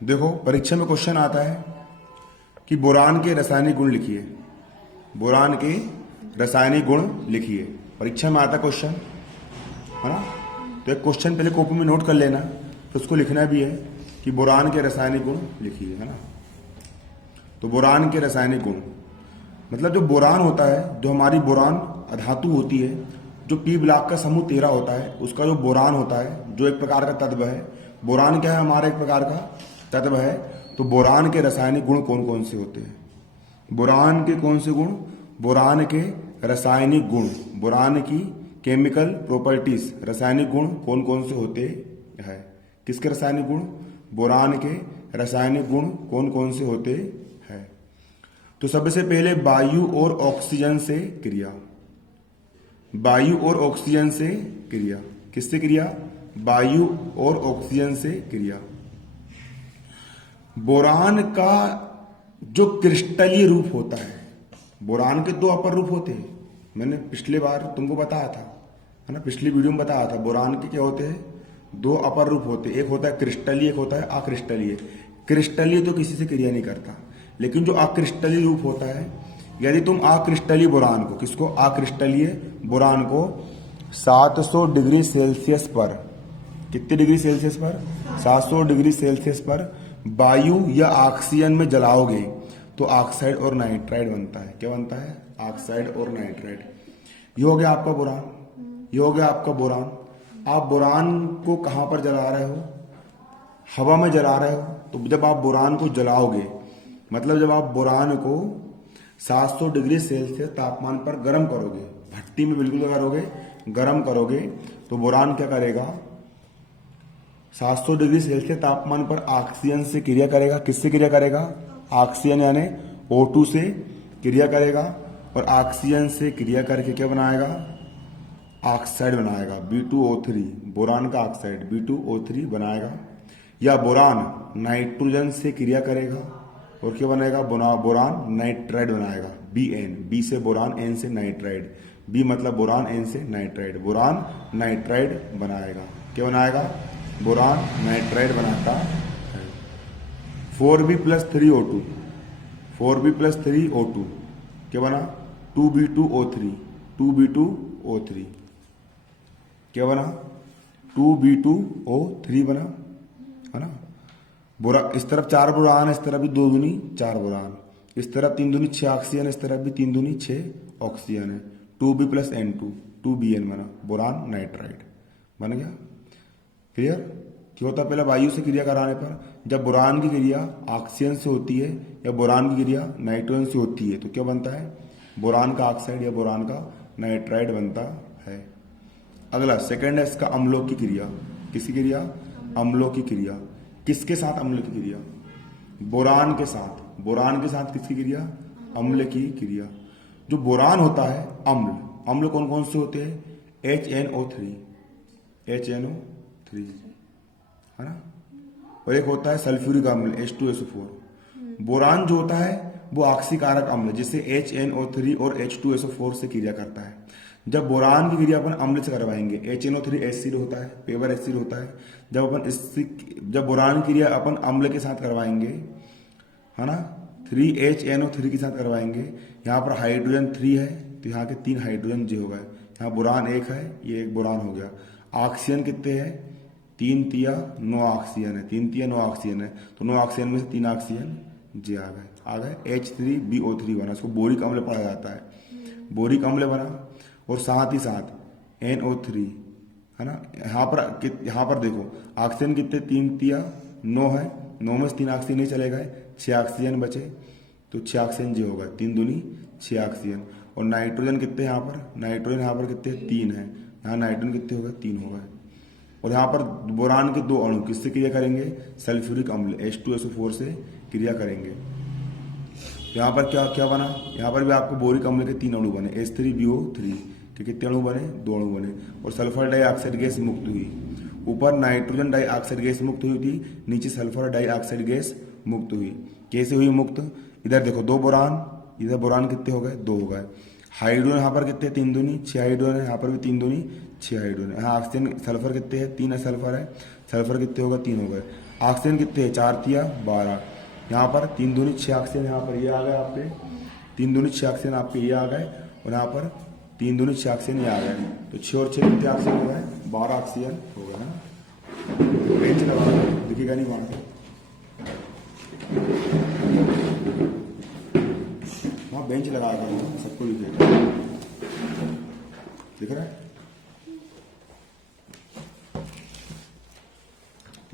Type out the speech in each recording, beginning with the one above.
देखो परीक्षा में क्वेश्चन आता है कि बोरान के रासायनिक गुण लिखिए। बोरान के रासायनिक गुण लिखिए, परीक्षा में आता क्वेश्चन है ना। तो एक क्वेश्चन पहले कॉपी में नोट कर लेना, फिर उसको लिखना भी है कि बोरान के रासायनिक गुण लिखिए, है ना। तो बोरान के रासायनिक गुण मतलब जो बोरान होता है, जो हमारी बोरान अधातु होती है, जो पी ब्लॉक का समूह 13 होता है, उसका जो बोरान होता है, जो एक प्रकार का तत्व है। बोरान क्या है? हमारा एक प्रकार का तत्व है। तो बोरान के रासायनिक गुण कौन कौन से होते हैं? बोरान के कौन से गुण? बोरान के रासायनिक गुण, बोरान की केमिकल प्रॉपर्टीज, रासायनिक गुण कौन कौन से होते हैं? किसके रासायनिक गुण? बोरान के रासायनिक गुण कौन कौन से होते हैं? तो सबसे पहले वायु और ऑक्सीजन से क्रिया। वायु और ऑक्सीजन से क्रिया। किससे क्रिया? वायु और ऑक्सीजन से क्रिया। बोरान का जो क्रिस्टलीय रूप होता है, बोरान के दो अपर रूप होते हैं। मैंने पिछले बार तुमको बताया था, है ना, पिछली वीडियो में बताया था। बोरान के क्या होते हैं? दो अपर रूप होते हैं, एक होता है क्रिस्टलीय, एक होता है अक्रिस्टलीय। क्रिस्टलीय तो किसी से क्रिया नहीं करता, लेकिन जो अक्रिस्टलीय रूप होता है, यदि तुम अक्रिस्टलीय बोरान को, किसको? अक्रिस्टलीय बोरान को 700 डिग्री सेल्सियस पर, कितने डिग्री सेल्सियस पर? 700 डिग्री सेल्सियस पर वायु या ऑक्सीजन में जलाओगे तो ऑक्साइड और नाइट्राइड बनता है। क्या बनता है? ऑक्साइड और नाइट्राइड। ये हो गया आपका बोरान, ये हो गया आपका बोरान। आप बोरान को कहां पर जला रहे हो? हवा में जला रहे हो। तो जब आप बोरान को जलाओगे, मतलब जब आप बोरान को 700 डिग्री सेल्सियस तापमान पर गर्म करोगे, भट्टी में बिल्कुल करोगे, गर्म करोगे, तो बोरान क्या करेगा? 700 डिग्री सेल्सियस तापमान पर ऑक्सीजन से क्रिया करेगा। किससे क्रिया करेगा? ऑक्सीजन यानी O2 से क्रिया करेगा, और ऑक्सीजन से क्रिया करके क्या बनाएगा? ऑक्साइड बनाएगा, B2O3, बोरान का ऑक्साइड B2O3 बनाएगा। या बोरान नाइट्रोजन से क्रिया करेगा और क्या बनाएगा? बोरान नाइट्राइड बनाएगा, Bn, B से बोरान, N से नाइट्राइड। B मतलब बोरान, N से नाइट्राइड, बोरान नाइट्राइड बनाएगा। क्या बनाएगा? बोरान नाइट्राइड बनाता है। 4B plus 3O2, 4B plus 3O2 क्या बना? 2B2O3, 2B2O3 क्या बना? 2B2O3 बना, है ना। बोरा इस तरफ 4 बोरान, इस तरफ भी 2 दूनी 4 बोरान, इस तरफ 3 दूनी 6 ऑक्सीजन, इस तरफ भी 3 दूनी 6 ऑक्सीजन है। 2B प्लस N2, 2Bn बना, बोरान नाइट्राइड बन गया। क्लियर? क्या होता है? पहले वायु से क्रिया कराने पर, जब बोरान की क्रिया ऑक्सीजन से होती है या बोरान की क्रिया नाइट्रोजन से होती है, तो क्या बनता है? बोरान का ऑक्साइड या बोरान का नाइट्राइड बनता है। अगला सेकंड है इसका अम्लों की क्रिया। किसकी क्रिया? अम्लों की क्रिया। किसके साथ अम्ल की क्रिया? बोरान के साथ। बोरान के साथ किसकी क्रिया? अम्ल की क्रिया। जो बोरान होता है अम्ल, अम्ल कौन कौन से होते हैं? HNO3, HNO3, है ना। और एक होता है सल्फ्यूरिक अम्ल H2SO4। बोरान जो होता है वो ऑक्सीकारक अम्ल, जिससे HNO3 और H2SO4 से क्रिया करता है। जब बोरान की क्रिया अपन अम्ल से करवाएंगे, HNO3 एसिड होता है, पेवर एसिड होता है। जब बोरान की क्रिया अपन अम्ल के साथ करवाएंगे, है ना, 3HNO3 के साथ करवाएंगे, यहाँ पर हाइड्रोजन 3 है तो यहाँ के 3 हाइड्रोजन जी हो गए। यहाँ बोरान 1 है, ये एक बोरान हो गया। ऑक्सीजन कितने हैं? 3 तिया 9 ऑक्सीजन है, 3 तिया 9 ऑक्सीजन है, तो 9 ऑक्सीजन में से 3 ऑक्सीजन जी आ गए। H3BO3 बना, इसको बोरिक अम्ल पढ़ा जाता है, बोरिक अम्ल बना। और साथ ही साथ NO3, है ना। यहाँ पर देखो ऑक्सीजन कितने? 3 तिया 9 है, 9 में से 3 ऑक्सीजन नहीं चले गए, 6 ऑक्सीजन बचे, तो 6 ऑक्सीजन जी होगा, 3 दूनी 6 ऑक्सीजन। और नाइट्रोजन कितने यहाँ पर? नाइट्रोजन यहाँ पर कितने? 3 है, यहाँ नाइट्रोजन कितने हो गए? 3 हो गए। और यहाँ पर बोरान के 2 अणु किससे क्रिया करेंगे? सल्फ्यूरिक अम्ल H2SO4 से क्रिया करेंगे। यहाँ पर क्या क्या बना? यहाँ पर भी आपको बोरिक अम्ल के 3 अणु बने, H3BO3 के कितने अणु बने? 2 अणु बने। और सल्फर डाइऑक्साइड गैस मुक्त हुई। ऊपर नाइट्रोजन डाइऑक्साइड गैस मुक्त हुई थी, नीचे सल्फर डाइऑक्साइड गैस मुक्त हुई। कैसे हुई मुक्त? इधर देखो 2 बोरान, इधर बोरान कितने हो गए? 2 हो गए। हाइड्रोजन यहाँ पर कितने? 3 दूनी 6 हाइड्रोजन है, यहाँ पर भी 3 दूनी 6 हाइड्रोजन। यहाँ ऑक्सीजन सल्फर कितने हैं? 3 है सल्फर है, सल्फर कितने हो गए? 3 हो गए। ऑक्सीजन कितने हैं, 4 तिया 12, यहाँ पर 3 दूनी 6 ऑक्सीजन, यहाँ पर ये आ गए आपके 3 दूनी 6 ऑक्सीजन आपके ये आ गए, और यहाँ पर 3 दूनी 6 ऑक्सीजन ये आ गए, तो 6 और 6 कितने ऑक्सीजन हो गए, 12 ऑक्सीजन हो गए ना। बेंच लगा दिखेगा नहीं वहाँ से, वहाँ बेंच लगा कर सबको दिखेगा, दिख रहा है,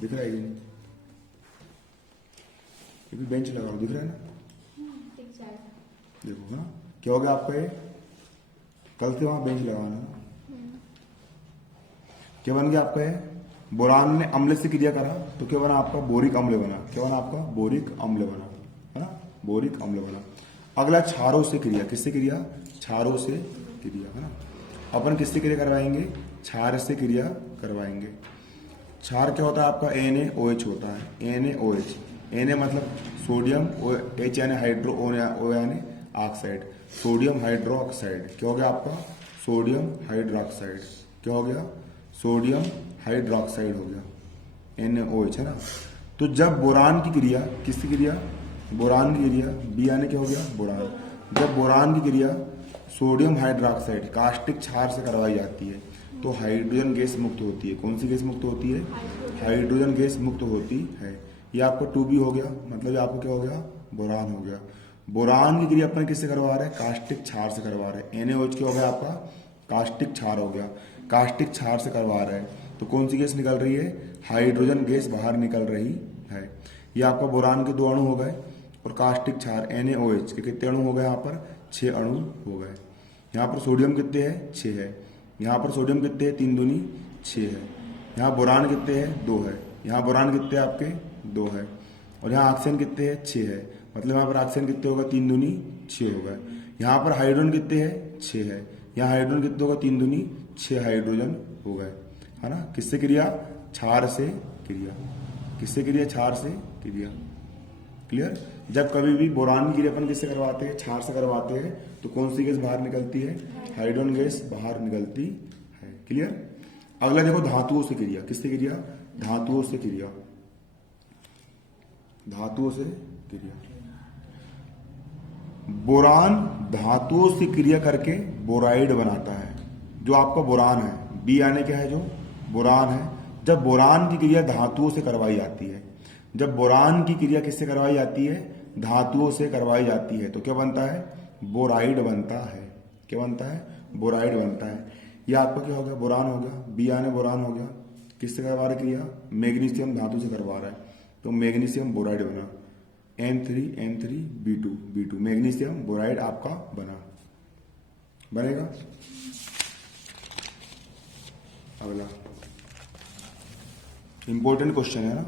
दिख रहा है ये भी बेंच लगा दिख रहा है ना, देखो हाँ क्या हो गया आपका, ये कल से वहां बेंच लगाना, क्या बन गया आपका, ये बोरान ने अम्ल से क्रिया करा तो क्या बना आपका, बोरिक अम्ल बना, क्या बना आपका, बोरिक अम्ल बना, है ना, बोरिक अम्ल बना। अगला क्षारों से क्रिया, किससे क्रिया, क्षारों से क्रिया, है ना। अपन किससे क्रिया करवाएंगे, क्षार से क्रिया करवाएंगे। क्षार क्या होता है आपका, NaOH होता है, NaOH, Na मतलब सोडियम, H यानी हाइड्रो, O यानी ऑक्साइड, सोडियम हाइड्रोक्साइड, क्या हो गया आपका, सोडियम हाइड्रोक्साइड, क्या हो गया, सोडियम हाइड्रोक्साइड हो गया, NaOH, है ना। तो जब बोरान की क्रिया, किसकी क्रिया, बोरान की क्रिया, बी यानी क्या हो गया, बोरान, जब बोरान की क्रिया सोडियम हाइड्रोक्साइड कास्टिक क्षार से करवाई जाती है तो हाइड्रोजन गैस मुक्त होती है। कौन सी गैस मुक्त होती है, हाइड्रोजन गैस मुक्त होती है। ये आपका 2B हो गया, मतलब आपको क्या हो गया, बोरान हो गया। बोरान की क्रिया अपन किससे करवा रहे हैं, कास्टिक क्षार से करवा रहे हैं। NaOH क्या हो गया आपका, कास्टिक क्षार हो गया, कास्टिक क्षार से करवा रहे हैं तो कौन सी गैस निकल रही है, हाइड्रोजन गैस बाहर निकल रही है। ये आपका बोरान के 2 अणु हो गए और कास्टिक क्षार NaOH के कितने अणु हो गए, यहाँ पर 6 अणु हो गए। यहाँ पर सोडियम कितने हैं, 6 है, यहाँ पर सोडियम कितने हैं, 3 दूनी 6 है। यहाँ बोरान कितने हैं, 2 है, यहाँ बोरान कितने हैं आपके 2 है, और यहाँ ऑक्सीजन कितने हैं, 6 है, मतलब यहाँ पर ऑक्सीजन कितने होगा, 3 दूनी 6 हो गए। यहाँ पर हाइड्रोजन कितने हैं, 6 है, यहाँ हाइड्रोजन कितने होगा, 3 दूनी 6 हाइड्रोजन हो गए, है ना। किससे क्रिया, क्षार से क्रिया, किससे क्रिया, क्षार से क्रिया, क्लियर। जब कभी भी बोरान की क्रिया अपन किससे करवाते हैं, क्षार से करवाते हैं तो कौन सी गैस बाहर निकलती है, हाइड्रोजन गैस बाहर निकलती है, क्लियर। अगला देखो धातुओं से क्रिया, किससे क्रिया, धातुओं से क्रिया, धातुओं से क्रिया। बोरान धातुओं से क्रिया करके बोराइड बनाता है, जो आपका बोरान है, बी यानी क्या है, जो बोरान है। जब बोरान की क्रिया धातुओं से करवाई जाती है, जब बोरान की क्रिया किससे करवाई जाती है, धातुओं से करवाई जाती है तो क्या बनता है, बोराइड बनता है, क्या बनता है, बोराइड बनता है। यह आपका क्या हो गया, बोरान हो गया, बी यानी बोरान हो गया, किससे करवा रहे क्रिया, मैग्नीशियम धातु से करवा रहा है तो मैग्नीशियम बोराइड बना, N3 मैग्नीशियम बोराइड आपका बना, बनेगा। अगला इंपॉर्टेंट क्वेश्चन है ना,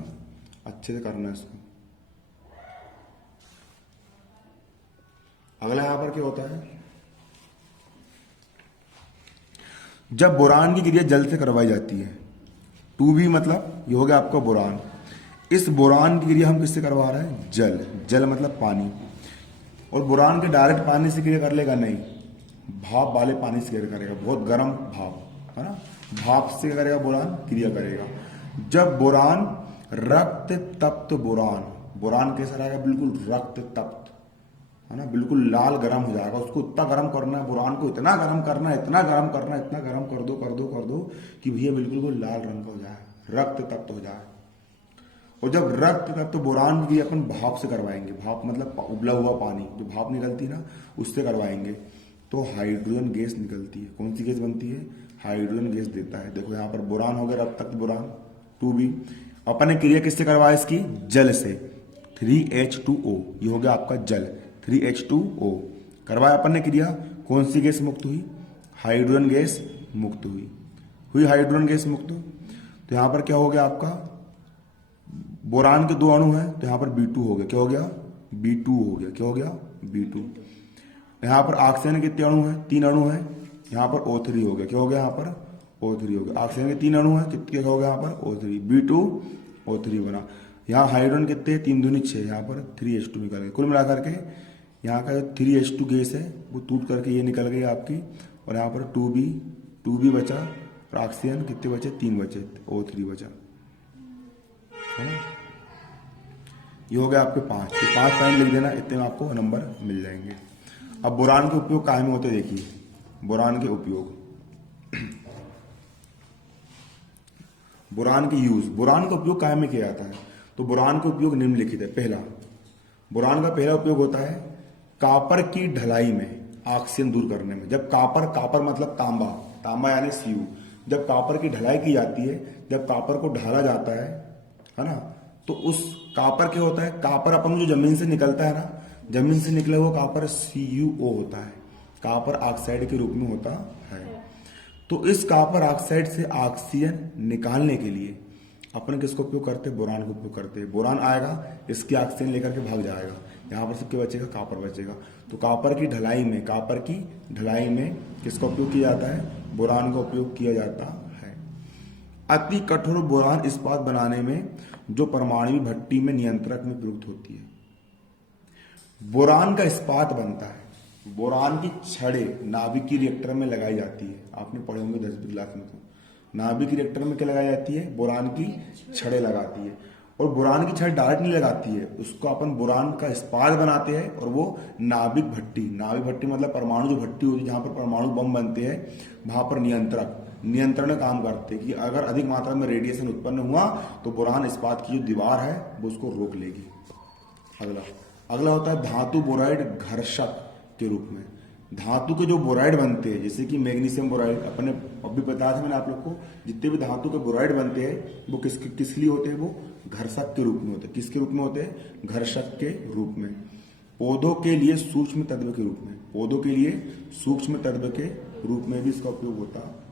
अच्छे से करना है इसको। अगला यहां पर क्या होता है, जब बोरान की क्रिया जल से करवाई जाती है, 2B मतलब ये हो गया आपका बोरान। इस बोरान की क्रिया हम किससे करवा रहे हैं, जल, जल मतलब पानी, और बोरान के डायरेक्ट पानी से क्रिया कर लेगा नहीं, भाप वाले पानी से क्रिया करेगा, बहुत गर्म भाप, है ना, भाप से क्या करेगा, बोरान क्रिया करेगा। जब बोरान रक्त तप्त बोरान, बोरान कैसा रहेगा, बिल्कुल रक्त तप्त, है ना, बिल्कुल लाल गर्म हो जाएगा, उसको इतना गर्म करना है, बोरान को इतना गर्म करना है, इतना गर्म करना है, इतना गर्म कर दो कि भैया बिल्कुल वो लाल रंग का हो जाए, रक्त तप्त हो जाए। और जब रक्त तप्त बोरान की अपन भाप से करवाएंगे, भाप मतलब उबला हुआ पानी, जो भाप निकलती है ना उससे करवाएंगे तो हाइड्रोजन गैस निकलती है। कौन सी गैस बनती है, हाइड्रोजन गैस देता है। देखो यहाँ पर बोरान हो गया, रक्त तप्त बोरान 2B। अपन ने क्रिया किससे करवाया इसकी, जल से, 3H2O, ये हो गया आपका जल, 3H2O करवाया अपन ने क्रिया, कौन सी गैस मुक्त हुई, हाइड्रोजन गैस मुक्त हुई हाइड्रोजन गैस मुक्त। तो यहां पर क्या हो गया आपका, बोरान के 2 अणु हैं तो यहां पर B2 हो गया, क्या हो गया, B2 हो गया, क्या हो गया, B2। यहां पर ऑक्सीजन के कितने अणु हैं, 3 अणु हैं, यहां पर O3 हो गया, क्या हो गया, यहां पर O3 हो गया। ऑक्सीजन के 3 अणु हैं, कितने हो गया, यहाँ पर O3, B2 O3 बना। यहाँ हाइड्रोजन कितने, 3 दूनी 6, यहाँ पर 3H2 निकल गए। कुल मिलाकर के यहाँ का जो 3H2 गैस है वो टूट करके ये निकल गई आपकी, और यहाँ पर 2B बचा, और ऑक्सीजन कितने बचे, 3 बचे, O3 बचा, है ना। ये हो गया आपके 5, ये 5 पॉइंट लिख देना, इतने में आपको नंबर मिल जाएंगे। अब बोरान के उपयोग काहे में होते हैं, देखिए बोरान के उपयोग, बोरान के यूज, बोरान का उपयोग काहे में किया जाता है, तो बोरान का उपयोग निम्नलिखित है। पहला, बोरान का पहला उपयोग होता है कापर की ढलाई में, ऑक्सीजन दूर करने में। जब कापर मतलब तांबा, तांबा यानी Cu, जब कापर की ढलाई की जाती है, जब कापर को ढाला जाता है ना, तो उस कापर क्या होता है, कापर अपन जो जमीन से निकलता है ना, जमीन से निकला हुआ कापर CuO होता है, कापर ऑक्साइड के रूप में होता है। तो इस कापर ऑक्साइड से ऑक्सीजन निकालने के लिए अपन किसको उपयोग करते हैं, बोरान को उपयोग करते हैं। बोरान आएगा, इसकी ऑक्सीजन लेकर के भाग जाएगा, यहाँ पर सबके बचेगा, कापर बचेगा। तो कापर की ढलाई में किसका उपयोग किया जाता है, बोरान का उपयोग किया जाता है। अति कठोर बोरान इस्पात बनाने में जो परमाणु भट्टी में नियंत्रक में प्रयुक्त होती है। बोरान का इस्पात बनता है, बोरान की छड़ें नाभिकीय रिएक्टर में लगाई जाती है, आपने पढ़े होंगे 10वीं क्लास में। तो नाभिकीय रिएक्टर में क्या लगाई जाती है, बोरान की छड़ें लगाती है। और बोरान की छड़ डायरेक्ट नहीं लगाती है, उसको अपन बोरान का इस्पात बनाते हैं, और वो नाभिक भट्टी मतलब परमाणु जो भट्टी होती है जहां पर परमाणु बम बनते हैं, वहां पर नियंत्रण काम करते हैं कि अगर अधिक मात्रा में रेडिएशन उत्पन्न हुआ तो बोरान इस्पात की जो दीवार है वो उसको रोक लेगी। अगला होता है धातु बोराइड घर्षक के रूप में। धातु के जो बोराइड बनते हैं, जैसे कि मैग्नीशियम बोराइड, अपने अभी बताया था मैंने आप लोग को, जितने भी धातु के बोराइड बनते हैं वो किस लिए होते हैं, वो घर्षक के रूप में होते हैं। किसके रूप में होते हैं, घर्षक के रूप में। पौधों के लिए सूक्ष्म तत्व के रूप में, पौधों के लिए सूक्ष्म तत्व के रूप में भी इसका उपयोग होता है।